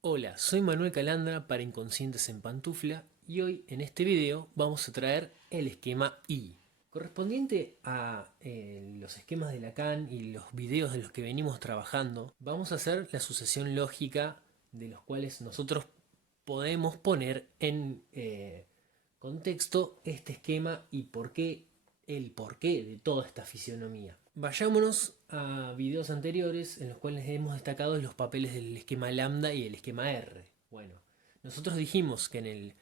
Hola, soy Manuel Calandra para Inconscientes en Pantufla y hoy en este video vamos a traer el esquema I. Correspondiente a los esquemas de Lacan y los videos de los que venimos trabajando, vamos a hacer la sucesión lógica de los cuales nosotros podemos poner en contexto este esquema y el porqué de toda esta fisionomía. Vayámonos a videos anteriores en los cuales hemos destacado los papeles del esquema lambda y el esquema R. Bueno, nosotros dijimos que en el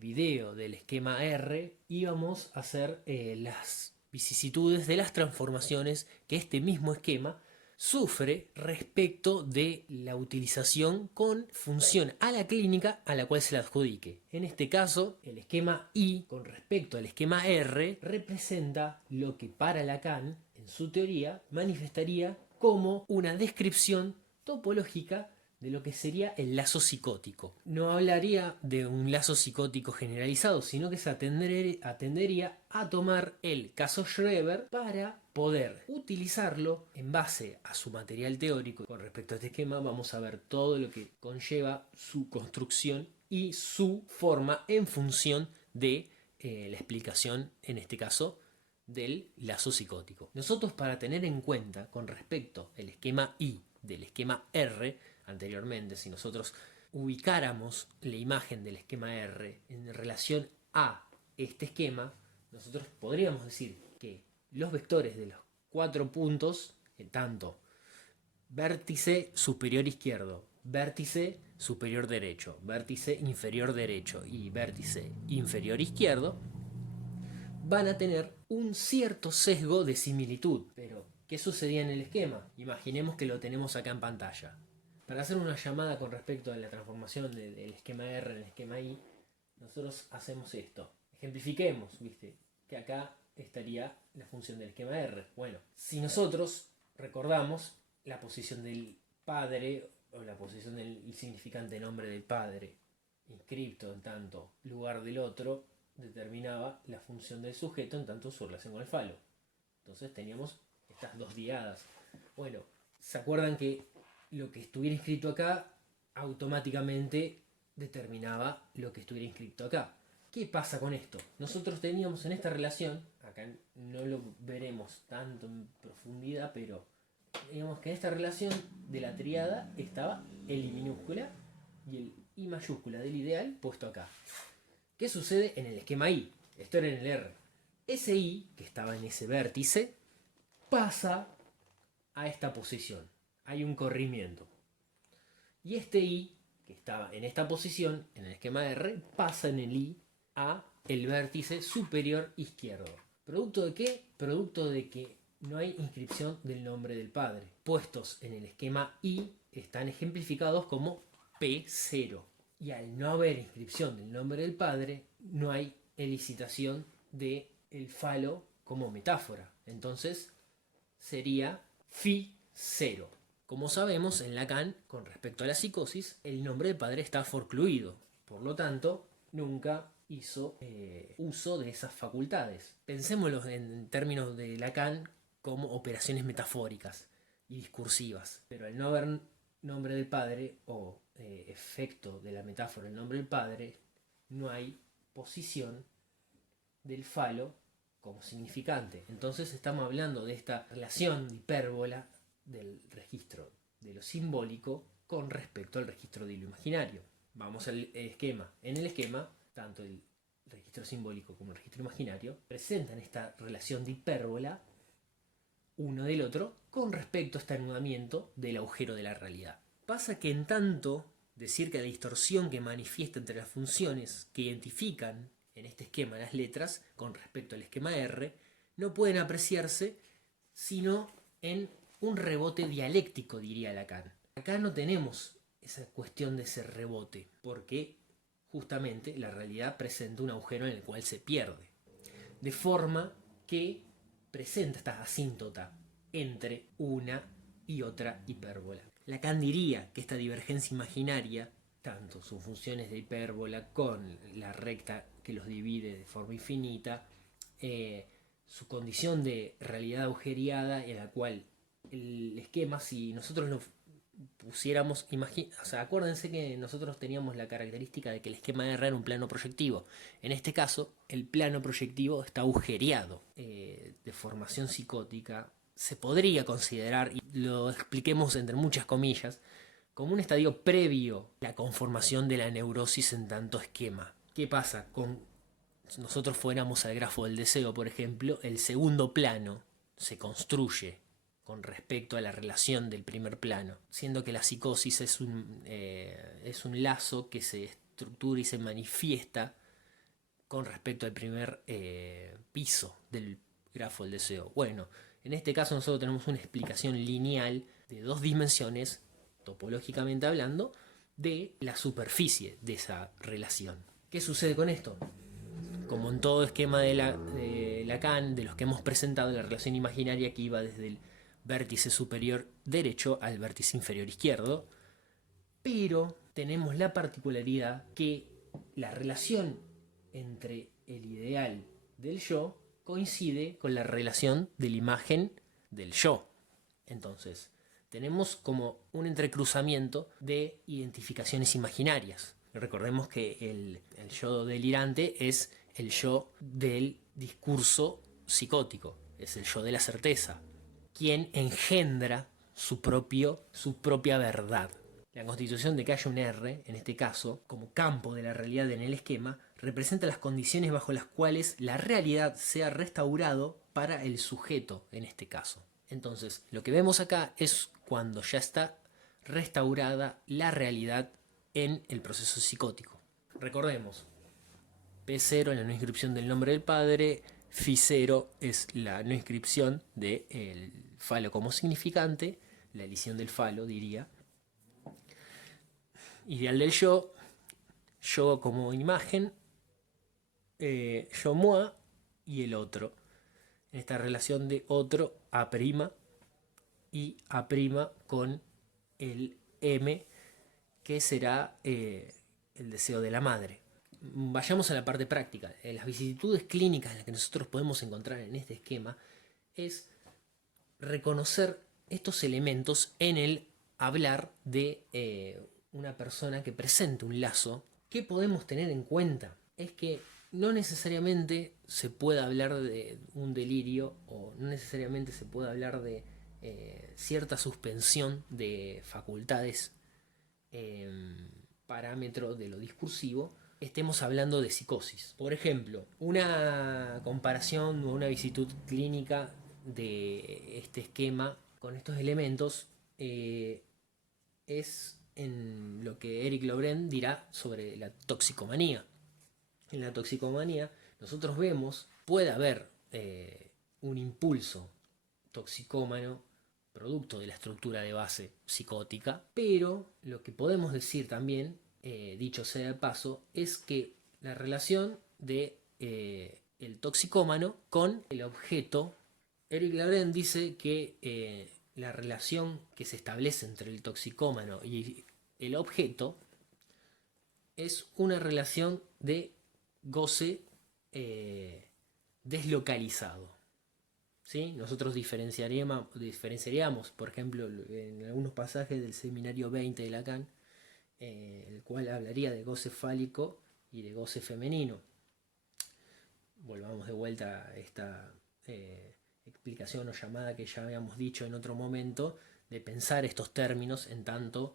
video del esquema R íbamos a hacer las vicisitudes de las transformaciones que este mismo esquema sufre respecto de la utilización con función a la clínica a la cual se le adjudique. En este caso, el esquema I con respecto al esquema R representa lo que para Lacan, en su teoría, manifestaría como una descripción topológica de lo que sería el lazo psicótico. No hablaría de un lazo psicótico generalizado, sino que se atendería a tomar el caso Schreber para poder utilizarlo en base a su material teórico. Con respecto a este esquema vamos a ver todo lo que conlleva su construcción y su forma en función de la explicación, en este caso, del lazo psicótico. Nosotros, para tener en cuenta con respecto al esquema I del esquema R anteriormente, si nosotros ubicáramos la imagen del esquema R en relación a este esquema, nosotros podríamos decir que los vectores de los 4 puntos, tanto vértice superior izquierdo, vértice superior derecho, vértice inferior derecho y vértice inferior izquierdo, van a tener un cierto sesgo de similitud. Pero, ¿qué sucedía en el esquema? Imaginemos que lo tenemos acá en pantalla. Para hacer una llamada con respecto a la transformación del esquema R en el esquema I, nosotros hacemos esto. Ejemplifiquemos, ¿viste? Que acá estaría la función del esquema R. Bueno, si nosotros recordamos la posición del padre o la posición del significante nombre del padre inscripto en tanto lugar del otro, determinaba la función del sujeto en tanto su relación con el falo. Entonces teníamos estas dos diadas. Bueno, ¿se acuerdan que lo que estuviera inscrito acá automáticamente determinaba lo que estuviera inscrito acá? ¿Qué pasa con esto? Nosotros teníamos en esta relación, acá no lo veremos tanto en profundidad, pero digamos que en esta relación de la tríada estaba el I minúscula y el I mayúscula del ideal puesto acá. ¿Qué sucede en el esquema I? Esto era en el R. Ese I, que estaba en ese vértice, pasa a esta posición. Hay un corrimiento. Y este I, que estaba en esta posición, en el esquema R, pasa en el I a el vértice superior izquierdo. ¿Producto de qué? Producto de que no hay inscripción del nombre del padre. Puestos en el esquema I están ejemplificados como P0. Y al no haber inscripción del nombre del padre, no hay elicitación del falo como metáfora. Entonces sería Φ0. Como sabemos, en Lacan, con respecto a la psicosis, el nombre del padre está forcluido. Por lo tanto, nunca hizo uso de esas facultades. Pensémoslo en términos de Lacan como operaciones metafóricas y discursivas. Pero al no haber nombre del padre o efecto de la metáfora el nombre del padre, no hay posición del falo como significante. Entonces estamos hablando de esta relación de hipérbola del registro de lo simbólico con respecto al registro de lo imaginario. Vamos al esquema. En el esquema, tanto el registro simbólico como el registro imaginario presentan esta relación de hipérbola uno del otro con respecto a este anudamiento del agujero de la realidad. Pasa que en tanto decir que la distorsión que manifiesta entre las funciones que identifican en este esquema las letras con respecto al esquema R no pueden apreciarse sino en un rebote dialéctico, diría Lacan. Acá no tenemos esa cuestión de ese rebote, porque justamente la realidad presenta un agujero en el cual se pierde. De forma que presenta esta asíntota entre una y otra hipérbola. Lacan diría que esta divergencia imaginaria, tanto sus funciones de hipérbola con la recta que los divide de forma infinita, su condición de realidad agujereada, en la cual el esquema, si nosotros lo pusiéramos, o sea, acuérdense que nosotros teníamos la característica de que el esquema R era un plano proyectivo. En este caso, el plano proyectivo está agujereado. De formación psicótica se podría considerar, y lo expliquemos entre muchas comillas, como un estadio previo a la conformación de la neurosis en tanto esquema. ¿Qué pasa? Si nosotros fuéramos al grafo del deseo, por ejemplo, el segundo plano se construye con respecto a la relación del primer plano, siendo que la psicosis es un lazo que se estructura y se manifiesta con respecto al primer piso del grafo del deseo. Bueno, en este caso nosotros tenemos una explicación lineal de 2 dimensiones, topológicamente hablando, de la superficie de esa relación. ¿Qué sucede con esto? Como en todo esquema de Lacan, de los que hemos presentado, la relación imaginaria que iba desde el vértice superior derecho al vértice inferior izquierdo, pero tenemos la particularidad que la relación entre el ideal del yo coincide con la relación de la imagen del yo. Entonces, tenemos como un entrecruzamiento de identificaciones imaginarias. Recordemos que el yo delirante es el yo del discurso psicótico, es el yo de la certeza, quien engendra su propia verdad. La constitución de que haya un R, en este caso, como campo de la realidad en el esquema, representa las condiciones bajo las cuales la realidad sea restaurado para el sujeto en este caso. Entonces, lo que vemos acá es cuando ya está restaurada la realidad en el proceso psicótico. Recordemos, P0 es la no inscripción del nombre del padre, Φ0 es la no inscripción del falo como significante, la elisión del falo diría. Ideal del yo como imagen, yo moi y el otro. En esta relación de otro A' y A' con el M, que será el deseo de la madre. Vayamos a la parte práctica. Las vicisitudes clínicas en las que nosotros podemos encontrar en este esquema es reconocer estos elementos en el hablar de una persona que presente un lazo. ¿Qué podemos tener en cuenta? Es que no necesariamente se puede hablar de un delirio o no necesariamente se puede hablar de cierta suspensión de facultades, parámetro de lo discursivo, estemos hablando de psicosis. Por ejemplo, una comparación o una visitud clínica de este esquema con estos elementos es en lo que Eric Lobren dirá sobre la toxicomanía. En la toxicomanía nosotros vemos, puede haber un impulso toxicómano producto de la estructura de base psicótica, pero lo que podemos decir también, dicho sea de paso, es que la relación de el toxicómano con el objeto, Eric Lorrain dice que la relación que se establece entre el toxicómano y el objeto es una relación de goce deslocalizado. ¿Sí? Nosotros diferenciaríamos, por ejemplo, en algunos pasajes del seminario 20 de Lacan, el cual hablaría de goce fálico y de goce femenino. Volvamos de vuelta a esta explicación o llamada que ya habíamos dicho en otro momento, de pensar estos términos en tanto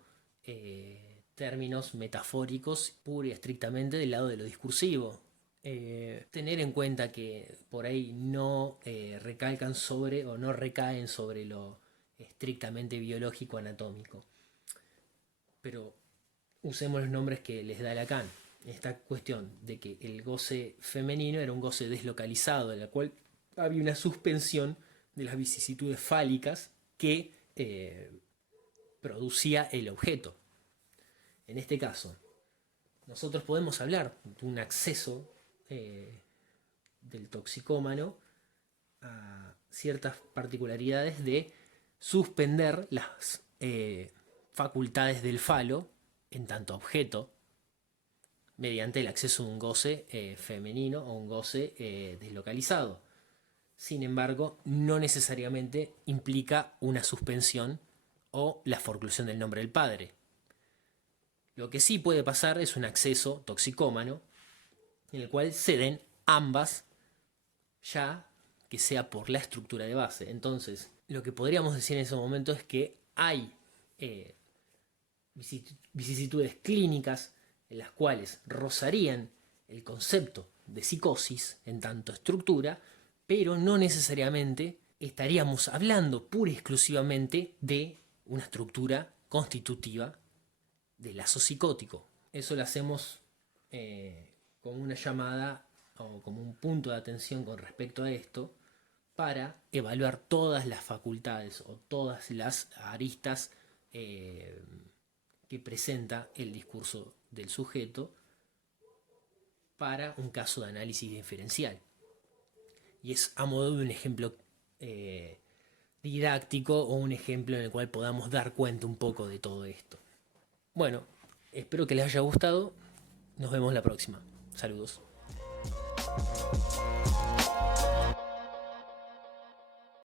términos metafóricos pura y estrictamente del lado de lo discursivo. Tener en cuenta que por ahí no recalcan sobre o no recaen sobre lo estrictamente biológico anatómico, pero usemos los nombres que les da Lacan. Esta cuestión de que el goce femenino era un goce deslocalizado, en la cual había una suspensión de las vicisitudes fálicas que producía el objeto. En este caso, nosotros podemos hablar de un acceso del toxicómano a ciertas particularidades de suspender las facultades del falo en tanto objeto mediante el acceso a un goce femenino o un goce deslocalizado. Sin embargo, no necesariamente implica una suspensión o la forclusión del nombre del padre. Lo que sí puede pasar es un acceso toxicómano en el cual se den ambas, ya que sea por la estructura de base. Entonces, lo que podríamos decir en ese momento es que hay eh, vicisitudes clínicas en las cuales rozarían el concepto de psicosis en tanto estructura, pero no necesariamente estaríamos hablando pura y exclusivamente de una estructura constitutiva del lazo psicótico. Eso lo hacemos como una llamada o como un punto de atención con respecto a esto para evaluar todas las facultades o todas las aristas que presenta el discurso del sujeto para un caso de análisis diferencial. Y es a modo de un ejemplo didáctico o un ejemplo en el cual podamos dar cuenta un poco de todo esto. Bueno, espero que les haya gustado. Nos vemos la próxima. Saludos.